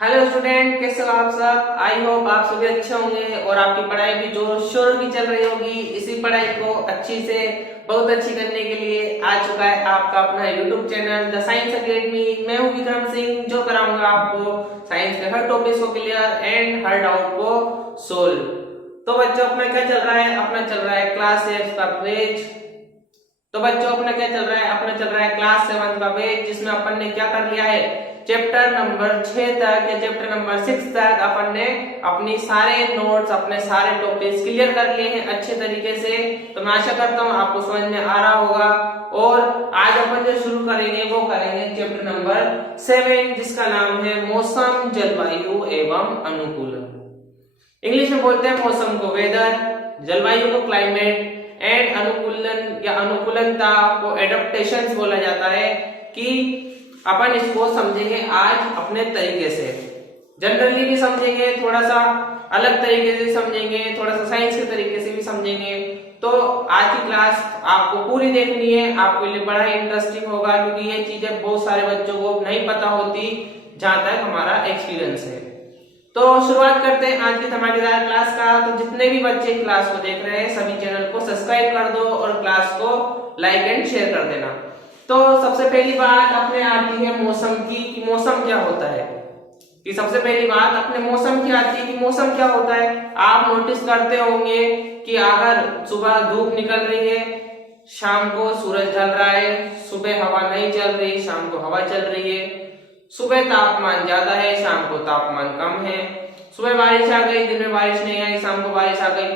Hello student, कैसे हो आप सब। आई होप आप सभी अच्छे होंगे और आपकी पढ़ाई भी जोर शोर की चल रही होगी। इसी पढ़ाई को अच्छी से बहुत अच्छी करने के लिए आ चुका है आपका अपना YouTube channel the science academy. मैं हूं विक्रम सिंह, जो कराऊंगा आपको साइंस के हर टॉपिक को क्लियर एंड हर डाउट को सोल्व। तो बच्चों, अपना क्या चल रहा है? अपना चल रहा है क्लास 8 का पेज। तो बच्चों, अपना क्या चल रहा है? अपना चल रहा है क्लास 7 का पेज, जिसमें अपन ने क्या कर लिया है, चैप्टर नंबर 6 तक या चैप्टर नंबर 6 तक अपन ने अपनी सारे नोट्स, अपने सारे टॉपिक्स क्लियर कर लिए हैं अच्छे तरीके से। तो मैं आशा करता हूँ आपको समझ में आ रहा होगा। और आज अपन जो शुरू करेंगे वो करेंगे चैप्टर नंबर 7, जिसका नाम है मौसम, जलवायु एवं अनुकूलन। इंग्लिश में बोलते हैं मौसम को वेदर, जलवायु को क्लाइमेट एंड अनुकूलन या अनुकूलनता को एडेप्टेशंस बोला जाता है। कि अपन इसको समझेंगे आज अपने तरीके से, जनरली भी समझेंगे, थोड़ा सा अलग तरीके से समझेंगे, थोड़ा सा साइंस के तरीके से भी समझेंगे। तो आज की क्लास आपको पूरी देखनी है, आपके लिए बड़ा ही इंटरेस्टिंग होगा, क्योंकि ये चीजें बहुत सारे बच्चों को नहीं पता होती, जहां तक हमारा एक्सपीरियंस है। तो शुरुआत करते हैं आज की धमाकेदार क्लास का। तो जितने भी बच्चे क्लास को देख रहे हैं, सभी चैनल को सब्सक्राइब कर दो और क्लास को लाइक एंड शेयर कर देना। तो सबसे पहली बात अपने आती है मौसम की, कि मौसम क्या होता है। कि सबसे पहली बात अपने मौसम की आती है कि मौसम क्या होता है। आप नोटिस करते होंगे कि अगर सुबह धूप निकल रही है, शाम को सूरज ढल रहा है, सुबह हवा नहीं चल रही, शाम को हवा चल रही है, सुबह तापमान ज्यादा है, शाम को तापमान कम है, सुबह बारिश आ गई, दिन में बारिश नहीं आई, शाम को बारिश आ गई।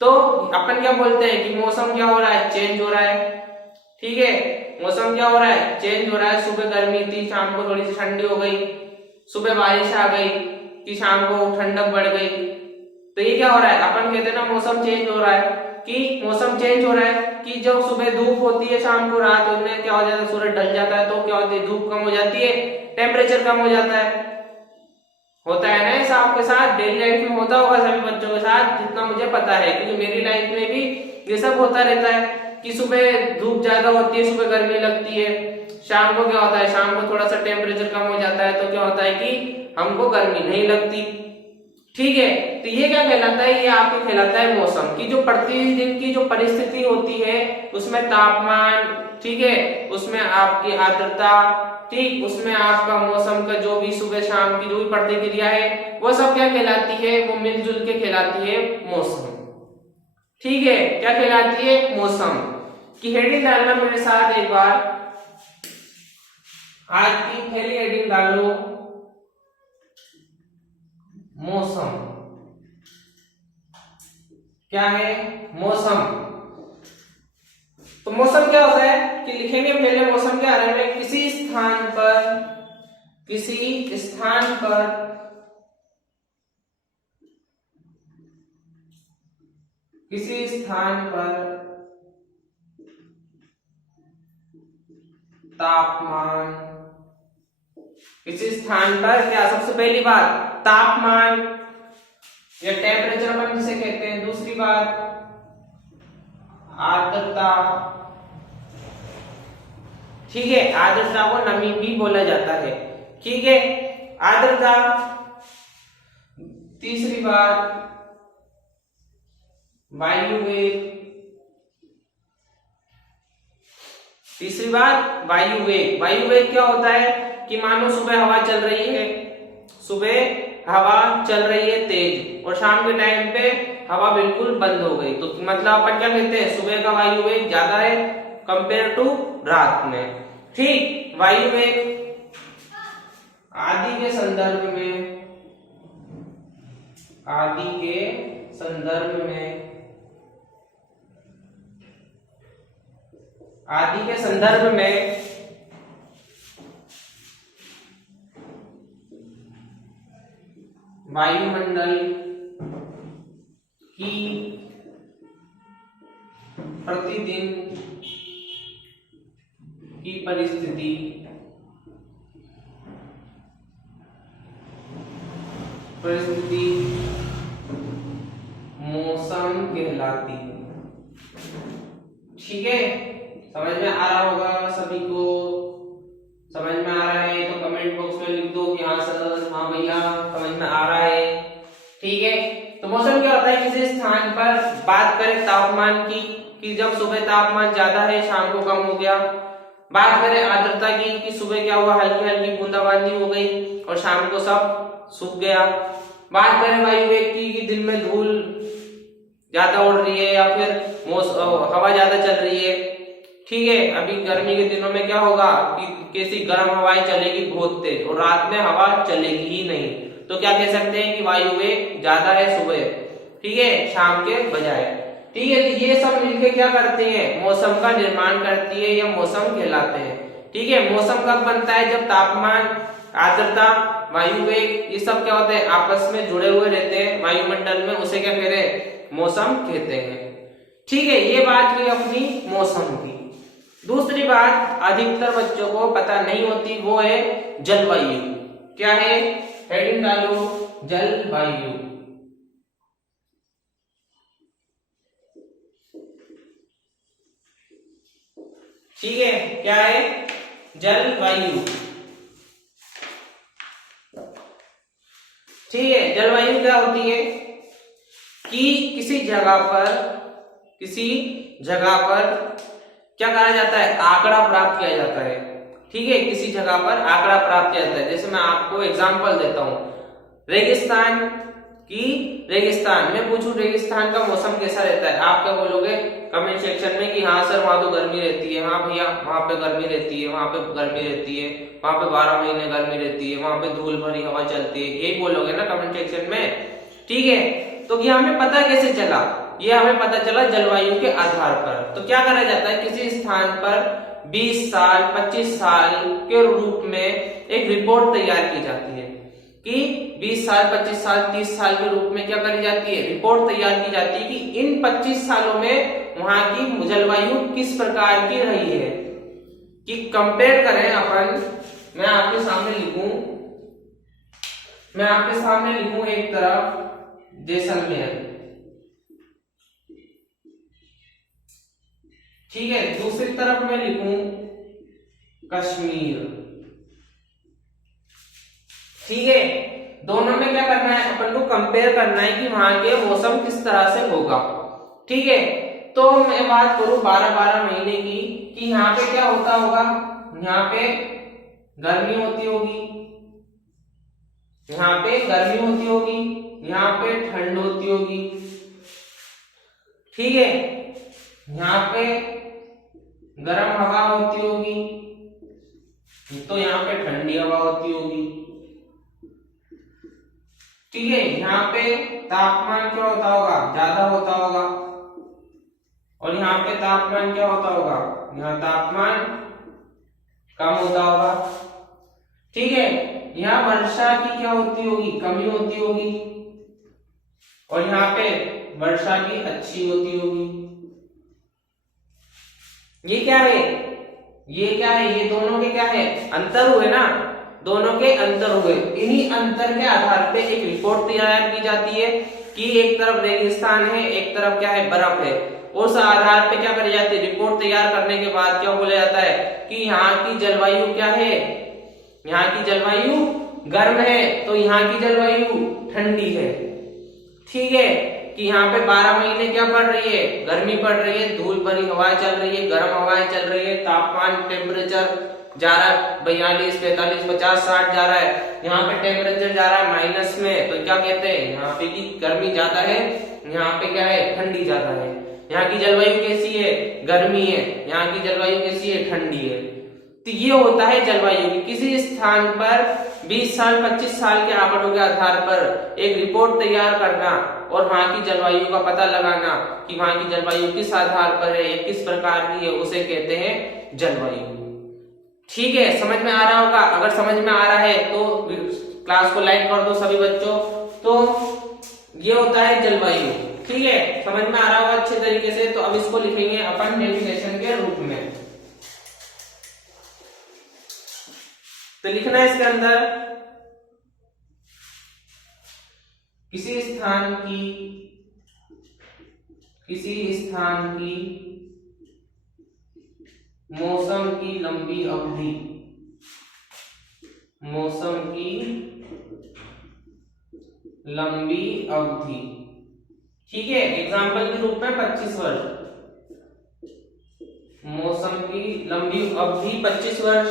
तो अपन क्या बोलते हैं कि मौसम क्या हो रहा है, चेंज हो रहा है। ठीक है, मौसम क्या हो रहा है, चेंज हो रहा है। सुबह गर्मी थी, शाम को थोड़ी सी ठंडी हो गई, सुबह बारिश आ गई कि शाम को ठंडक बढ़ गई। तो ये क्या हो रहा है, अपन कहते हैं ना मौसम चेंज हो रहा है। कि मौसम चेंज हो रहा है कि जब सुबह धूप होती है, शाम को रात में क्या हो जाता है, सूरज ढल जाता है, तो क्या होती है, धूप कम हो जाती है, टेम्परेचर कम हो जाता है। होता है ना ऐसा आपके साथ, डेली लाइफ में होता होगा सभी बच्चों के साथ, जितना मुझे पता है, क्योंकि मेरी लाइफ में भी ये सब होता रहता है। कि सुबह धूप ज्यादा होती है, सुबह गर्मी लगती है, शाम को क्या होता है, शाम को थोड़ा सा टेम्परेचर कम हो जाता है, तो क्या होता है कि हमको गर्मी नहीं लगती। ठीक है, तो ये क्या कहलाता है, ये आपको कहलाता है मौसम। की जो प्रतिदिन की जो परिस्थिति होती है, उसमें तापमान, ठीक है, उसमें आपकी आर्द्रता, ठीक, उसमें आपका मौसम का जो भी सुबह शाम की जो भी प्रतिक्रिया है, वो सब क्या कहलाती है, वो मिलजुल के कहलाती है मौसम। ठीक है, क्या कहलाती है, मौसम। की हेडिंग डालना मेरे साथ एक बार, आज की पहली हेडिंग डालो मौसम। क्या है, मौसम। तो मौसम क्या होता है कि लिखेंगे पहले मौसम के बारे में, किसी स्थान पर तापमान, किसी स्थान पर क्या, सबसे पहली बात तापमान या टेम्परेचर अपन जिसे कहते हैं। दूसरी बात आर्द्रता, ठीक है, आर्द्रता को नमी भी बोला जाता है। ठीक है, आर्द्रता। तीसरी बात वायु वेग, तीसरी बात वायु वेग। वायु वेग क्या होता है कि मानो सुबह हवा चल रही है, सुबह हवा चल रही है तेज, और शाम के टाइम पे हवा बिल्कुल बंद हो गई, तो मतलब अपन क्या कहते हैं, सुबह का वायु वेग ज्यादा है कंपेयर टू रात में। ठीक, वायु वेग आदि के संदर्भ में वायुमंडल की प्रतिदिन की परिस्थिति मौसम कहलाती है। ठीक है, समझ में आ रहा होगा सभी को? समझ में आ रहा है तो कमेंट बॉक्स में में लिख दो कि हाँ सर, हाँ भैया समझ में आ रहा है। ठीक है, तो मौसम क्या होता है, किसी स्थान पर बात करें तापमान की कि जब सुबह तापमान ज्यादा है, शाम को कम हो गया। बात करें आर्द्रता की कि सुबह क्या हुआ, हल्की हल्की बूंदाबांदी हो गई और शाम को सब सूख गया। बात करें वायु वेग की कि दिन में धूल ज्यादा उड़ रही है या फिर हवा ज्यादा चल रही है। ठीक है, अभी गर्मी के दिनों में क्या होगा कि कैसी गर्म हवाएं चलेगी बहुत तेज, और रात में हवा चलेगी ही नहीं, तो क्या कह सकते हैं कि वायु वेग ज्यादा है सुबह, ठीक है, शाम के बजाय। ठीक है, तो ये सब मिलके क्या करते हैं, मौसम का निर्माण करती है, या मौसम कहलाते हैं। ठीक है, मौसम कब बनता है, जब तापमान, आर्द्रता, वायु वेग ये सब क्या होते हैं, आपस में जुड़े हुए रहते हैं वायुमंडल में, उसे क्या कह रहे हैं, मौसम कहते हैं। ठीक है, ये बात हुई अपनी मौसम की। दूसरी बात अधिकतर बच्चों को पता नहीं होती, वो है जलवायु। क्या है, हेडिंग डालो, जलवायु। ठीक है, क्या है, जलवायु। ठीक है, जलवायु क्या होती है कि किसी जगह पर क्या करा जाता है, आंकड़ा प्राप्त किया जाता है। ठीक है, किसी जगह पर आंकड़ा प्राप्त किया जाता है। जैसे मैं आपको एग्जांपल देता हूं, रेगिस्तान में पूछूं रेगिस्तान का मौसम कैसा रहता है, आप क्या बोलोगे कमेंट सेक्शन में कि हाँ सर वहां तो गर्मी रहती है, हाँ भैया वहां पे गर्मी रहती है, वहां पे गर्मी रहती है, वहां पे 12 महीने गर्मी रहती है, वहां पे धूल भरी हवा चलती है, यही बोलोगे ना कमेंट सेक्शन में। ठीक है, तो ये हमें पता कैसे चला, ये हमें पता चला जलवायु के आधार पर। तो क्या करा जाता है, किसी स्थान पर 20 साल 25 साल के रूप में एक रिपोर्ट तैयार की जाती है कि 20 साल 25 साल 30 साल के रूप में क्या करी जाती है, रिपोर्ट तैयार की जाती है कि इन 25 सालों में वहां की जलवायु किस प्रकार की रही है, कि कंपेयर करें अपन। मैं आपके सामने लिखूं एक तरफ जैसलमेर, ठीक है, दूसरी तरफ मैं लिखूं कश्मीर। ठीक है, दोनों में क्या करना है, अपन को कंपेयर करना है कि वहां के मौसम किस तरह से होगा। ठीक है, तो मैं बात करूं 12-12 महीने की कि यहाँ पे क्या होता होगा, यहाँ पे गर्मी होती होगी, यहाँ पे गर्मी होती होगी, यहाँ पे ठंड होती होगी। ठीक है, यहाँ पे गर्म हवा होती होगी, तो यहाँ पे ठंडी हवा होती होगी। ठीक है, यहाँ पे तापमान क्या होता होगा, ज्यादा होता होगा, और यहाँ पे तापमान क्या होता होगा, यहाँ तापमान कम होता होगा। ठीक है, यहाँ वर्षा की क्या होती होगी, कमी होती होगी, और यहाँ पे वर्षा की अच्छी होती होगी। ये क्या है, ये दोनों के क्या है, अंतर हुए ना, दोनों के अंतर हुए। इन्हीं अंतर के आधार पे एक रिपोर्ट तैयार की जाती है कि एक तरफ रेगिस्तान है, एक तरफ क्या है, बर्फ है। उस आधार पे क्या करी जाती है, रिपोर्ट तैयार करने के बाद क्या बोला जाता है कि यहाँ की जलवायु क्या है, यहाँ की जलवायु गर्म है, तो यहाँ की जलवायु ठंडी है। ठीक है, कि यहाँ पे 12 महीने क्या पड़ रही है, गर्मी पड़ रही है, धूल भरी हवाएं चल रही है, गर्म हवाएं चल रही है, तापमान टेम्परेचर जा रहा है 42, 45, 50, 60 जा रहा है। यहाँ पे टेम्परेचर जा रहा है माइनस में, तो क्या कहते हैं, यहाँ पे की गर्मी ज्यादा है, यहाँ पे क्या है, ठंडी ज्यादा है। यहाँ की जलवायु कैसी है, गर्मी है, यहाँ की जलवायु कैसी है, ठंडी है। तो ये होता है जलवायु की, किसी स्थान पर 20 साल 25 साल के आंकड़ों के आधार पर एक रिपोर्ट तैयार करना और वहां की जलवायु का पता लगाना कि वहां की जलवायु किस आधार पर है या किस प्रकार की है, उसे कहते हैं जलवायु। ठीक है, समझ में आ रहा होगा, अगर समझ में आ रहा है तो क्लास को लाइक कर दो सभी बच्चों। तो ये होता है जलवायु। ठीक है, समझ में आ रहा होगा अच्छे तरीके से। तो अब इसको लिखेंगे अपन डेफिनेशन के रूप में। तो लिखना है इसके अंदर, किसी स्थान की मौसम की लंबी अवधि मौसम की लंबी अवधि। ठीक है, एग्जाम्पल के रूप में 25 वर्ष, मौसम की लंबी अवधि 25 वर्ष।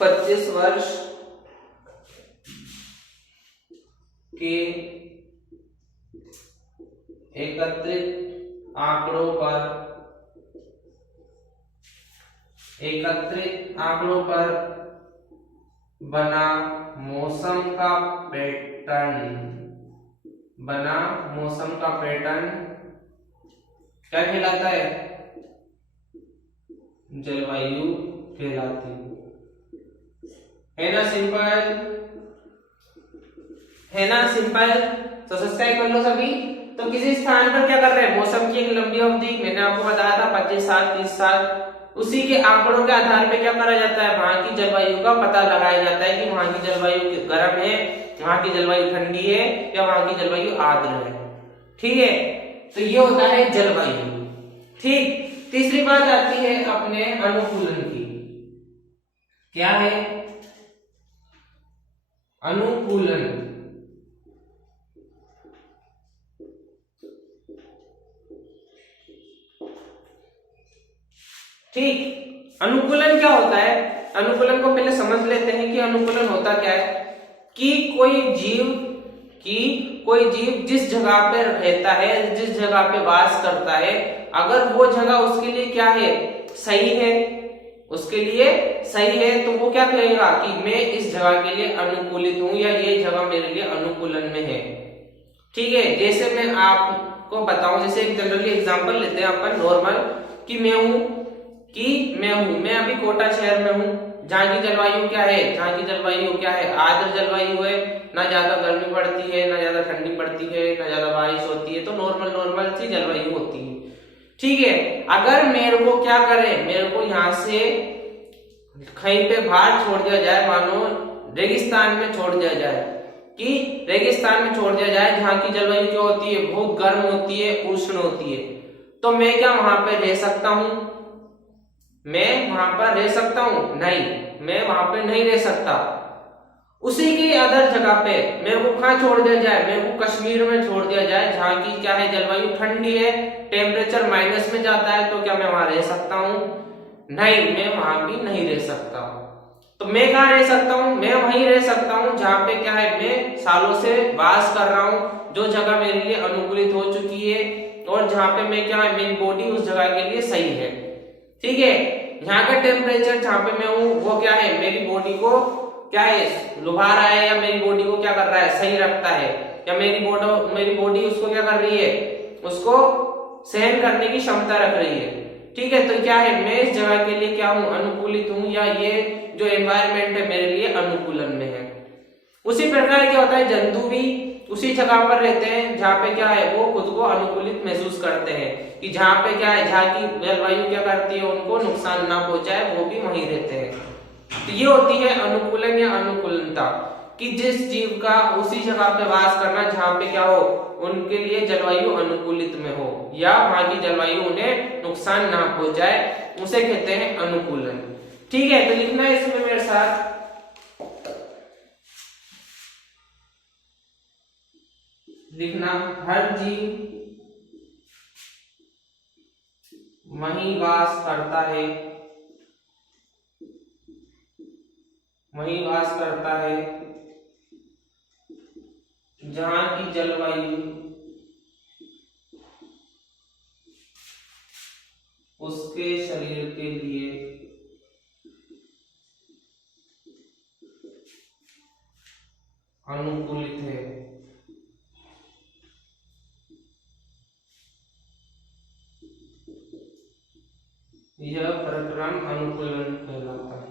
25 वर्ष के एकत्रित आंकड़ों पर बना मौसम का पैटर्न क्या कहलाता है? जलवायु कहलाती है ना। सिंपल। तो सब्सक्राइब कर लो सभी। तो किसी स्थान पर क्या कर रहे हैं? मौसम की एक लंबी अवधि, मैंने आपको बताया था 25 साल 30 साल, उसी के आंकड़ों के आधार पे क्या करा जाता है? वहां की जलवायु का पता लगाया जाता है कि वहां की जलवायु गर्म है, वहां की जलवायु ठंडी है, या वहां की जलवायु आर्द्र है। ठीक है, तो ये होता है जलवायु। ठीक, तीसरी बात आती है अपने अनुकूलन की। क्या है? अनुकूलन। ठीक, अनुकूलन क्या होता है? अनुकूलन को पहले समझ लेते हैं कि अनुकूलन होता क्या है। कि कोई जीव जिस जगह पे रहता है, जिस जगह पे वास करता है, अगर वो जगह उसके लिए क्या है? सही है, उसके लिए सही है, तो वो क्या कहेगा कि मैं इस जगह के लिए अनुकूलित हूं, या ये जगह मेरे लिए अनुकूलन में है। ठीक है, जैसे मैं आपको बताऊं, जैसे एक जनरली एग्जांपल लेते हैं अपन नॉर्मल, कि मैं अभी कोटा शहर में हूँ, जहाँ की जलवायु क्या है? आर्द्र जलवायु है, ना ज्यादा गर्मी पड़ती है, ना ज्यादा ठंडी पड़ती है, ना ज्यादा बारिश होती है, तो नॉर्मल सी जलवायु होती है। ठीक है, अगर मेरे को क्या करे, मेरे को यहाँ से कहीं पे बाहर छोड़ दिया जाए, मानो रेगिस्तान में छोड़ दिया जाए, जहाँ की जलवायु क्या होती है? बहुत गर्म होती है, उष्ण होती है, तो मैं क्या वहां पे रह सकता हूँ? नहीं, मैं वहां पे नहीं रह सकता। उसी की अदर जगह पे मेरे को कहाँ छोड़ दिया जाए? मेरे को कश्मीर में छोड़ दिया जाए, जहाँ की क्या है? जलवायु ठंडी है, टेम्परेचर माइनस में जाता है, तो क्या मैं वहां रह सकता हूँ? नहीं, मैं वहां भी नहीं रह सकता। तो मैं कहाँ रह सकता हूँ? मैं वहीं रह सकता हूँ जहाँ पे क्या है? मैं सालों से वास कर रहा हूँ, जो जगह मेरे लिए अनुकूलित हो चुकी है, और जहाँ पे मैं क्या है? मेरी बॉडी उस जगह के लिए सही है। ठीक है, यहाँ का टेम्परेचर जहाँ पे मैं हूँ वो क्या है? मेरी बॉडी को क्या है? लुभा रहा है, या मेरी बॉडी को क्या कर रहा है? सही रखता है, या मेरी बॉडी उसको क्या कर रही है? उसको सहन करने की क्षमता रख रही है। ठीक है, तो क्या है? मैं इस जगह के लिए क्या हूँ? अनुकूलित हूँ, या ये जो एनवायरमेंट है मेरे लिए अनुकूलन में है। उसी प्रकार क्या होता है? जंतु भी उसी जगह पर रहते हैं जहाँ पे क्या है? वो खुद को अनुकूलित महसूस करते हैं, कि जहाँ पे क्या है? जहाँ की जलवायु क्या करती है? उनको नुकसान ना पहुंचाए, वो भी वहीं रहते हैं। तो ये होती है अनुकूलन या अनुकूलनता, कि जिस जीव का उसी जगह पे वास करना जहाँ पे क्या हो? उनके लिए जलवायु अनुकूलित में हो, या वहां की जलवायु उन्हें नुकसान ना पहुंचाए, उसे कहते हैं अनुकूलन। ठीक है, तो लिखना है इसमें मेरे साथ, हर जीव वहीं वास करता है जहां की जलवायु उसके शरीर के लिए अनुकूलित है। यह प्रक्रम अनुकूलन कहलाता है।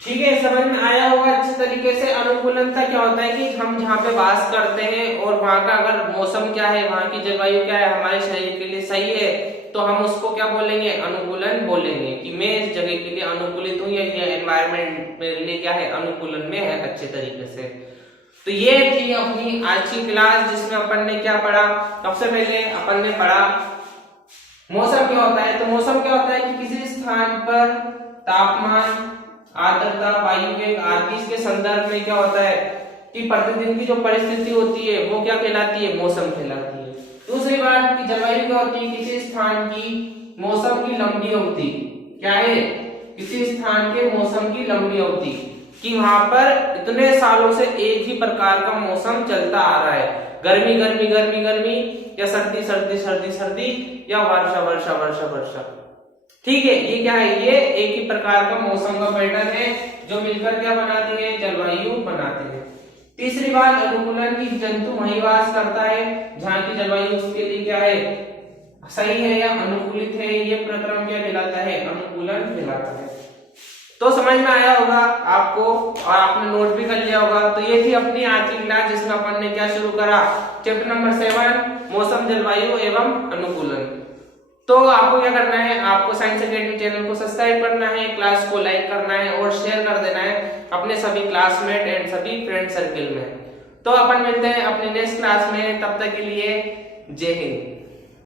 ठीक है, समझ में आया होगा अच्छे तरीके से। अनुकूलनता क्या होता है? कि हम जहाँ पे वास करते हैं और वहां का अगर मौसम क्या है, वहां की जलवायु क्या है, हमारे शरीर के लिए सही है, तो हम उसको क्या बोलेंगे, अनुकूलन बोलेंगे, कि मैं इस जगह के लिए अनुकूलित हूँ, या ये एनवायरनमेंट मेरे लिए क्या है, अनुकूलन में है अच्छे तरीके से। तो ये थी अपनी आज की क्लास, जिसमें अपन ने क्या पढ़ा। सबसे पहले अपन ने पढ़ा मौसम क्या होता है। तो मौसम क्या होता है कि किसी स्थान पर तापमान, आर्द्रता, वायु वेग आदि के संदर्भ में क्या होता है कि प्रतिदिन की जो परिस्थिति होती है वो क्या कहलाती है, मौसम कहलाती है। दूसरी बात कि जलवायु क्या होती है, किसी स्थान की मौसम की लंबी अवधि, क्या है, किसी स्थान के मौसम की लंबी अवधि, कि वहां पर इतने सालों से एक ही प्रकार का मौसम चलता आ रहा है, गर्मी गर्मी गर्मी गर्मी, या सर्दी सर्दी सर्दी सर्दी, या वर्षा वर्षा वर्षा वर्षा। ठीक है, ये क्या है, ये एक ही प्रकार का मौसम का पैटर्न है जो मिलकर क्या बनाते हैं, जलवायु बनाते हैं। तीसरी बात, अनुकूलन की जंतु वहीं वास करता है जहां की जलवायु उसके लिए क्या है, सही है या अनुकूलित है। ये प्रक्रम क्या कहलाता है, अनुकूलन कहलाता है। तो समझ में आया होगा आपको, और आपने नोट भी कर लिया होगा। तो ये थी अपनी आज की क्लास, जिसमें अपन ने क्या शुरू करा, चैप्टर नंबर 7 मौसम, जलवायु एवं अनुकूलन। तो आपको क्या करना है, आपको साइंस एकेडमी चैनल को सब्सक्राइब करना है, क्लास को लाइक करना है और शेयर कर देना है अपने सभी क्लासमेट एंड सभी फ्रेंड सर्किल में। तो अपन मिलते हैं अपने नेक्स्ट क्लास में, तब तक के लिए जय हिंद।